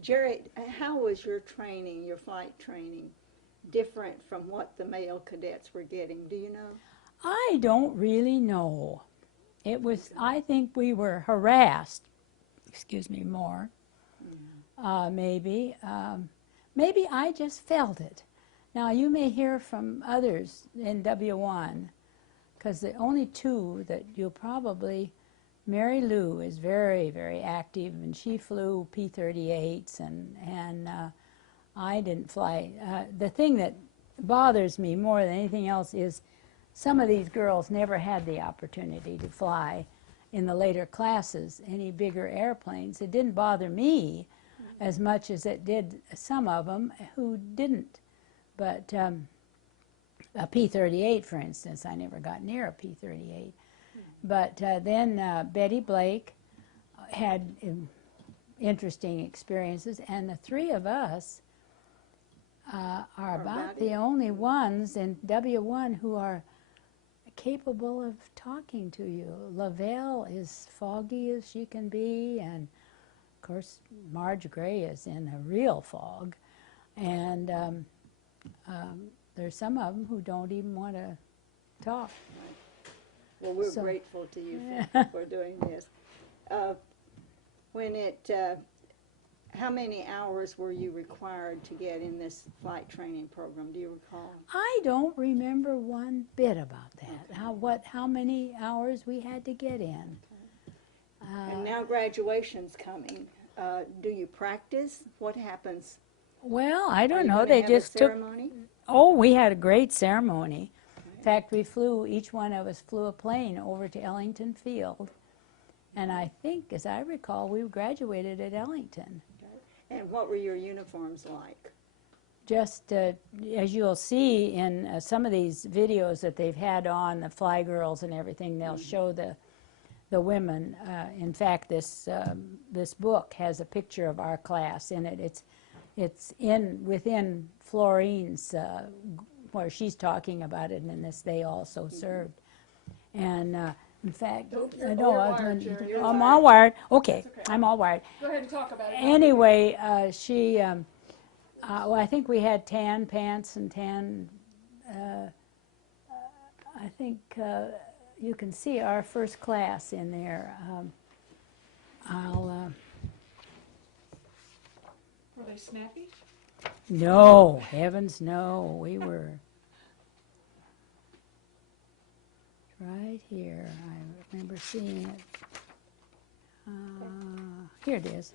Jerry, how was your training, your flight training, different from what the male cadets were getting? Do you know? I don't really know. It was, I think we were harassed, excuse me, more, maybe. Maybe I just felt it. Now, you may hear from others in W1, because the only two that you'll probably, Mary Lou is very, very active, and she flew P-38s, and I didn't fly. The thing that bothers me more than anything else is some of these girls never had the opportunity to fly in the later classes any bigger airplanes. It didn't bother me as much as it did some of them who didn't. But a P-38, for instance, I never got near a P-38. But then Betty Blake had interesting experiences, and the three of us are about the only ones in W1 who are capable of talking to you. Lavelle is foggy as she can be, and of course Marge Gray is in a real fog, and there's some of them who don't even want to talk. Well, we're grateful to you for doing this. How many hours were you required to get in this flight training program? Do you recall? I don't remember one bit about that. How many hours we had to get in. And now graduation's coming. Do you practice? What happens? Well, I don't know. Are you They gonna have just a took. ceremony? Oh, we had a great ceremony. In fact, each one of us flew a plane over to Ellington Field. And I think, as I recall, we graduated at Ellington. And what were your uniforms like? Just as you'll see in some of these videos that they've had on the Fly Girls and everything, they'll show the women. In fact, this book has a picture of our class in it. It's within Florine's where she's talking about it, and this they also served. And in fact, I'm all wired. Okay, I'm all wired. Go ahead and talk about it. Anyway, well, I think we had tan pants and tan. I think you can see our first class in there. Were they snappy? No, heavens no. We were right here. I remember seeing it. Here it is.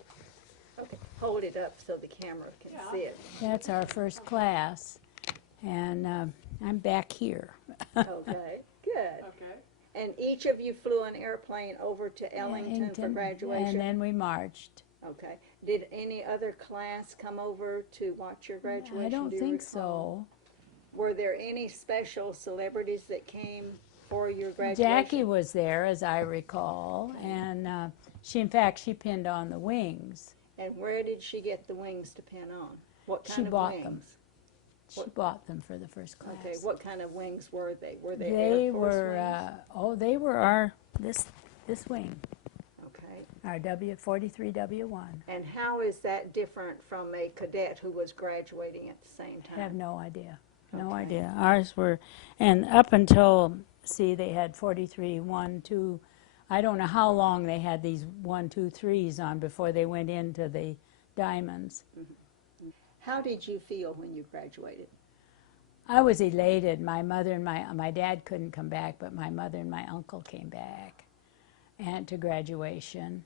Okay, hold it up so the camera can see it. That's our first class, and I'm back here. Okay, good. Okay. And each of you flew an airplane over to Ellington for graduation? And then we marched. Okay. Did any other class come over to watch your graduation? I don't Do you think recall? so. Were there any special celebrities that came for your graduation? Jackie was there, as I recall, and in fact, she pinned on the wings. And where did she get the wings to pin on? What kind She of bought wings? them. She bought them for the first class. Okay, what kind of wings were they? Were they They Air Force were, wings? they were this wing, Okay. our W43W1. And how is that different from a cadet who was graduating at the same I have time? no idea. No Okay. idea. Ours were, and up until, see, they had 43, 1, 2. I don't know how long they had these 1, 2, 3s on before they went into the diamonds. How did you feel when you graduated? I was elated. My mother and my dad couldn't come back, but my mother and my uncle came back and to graduation.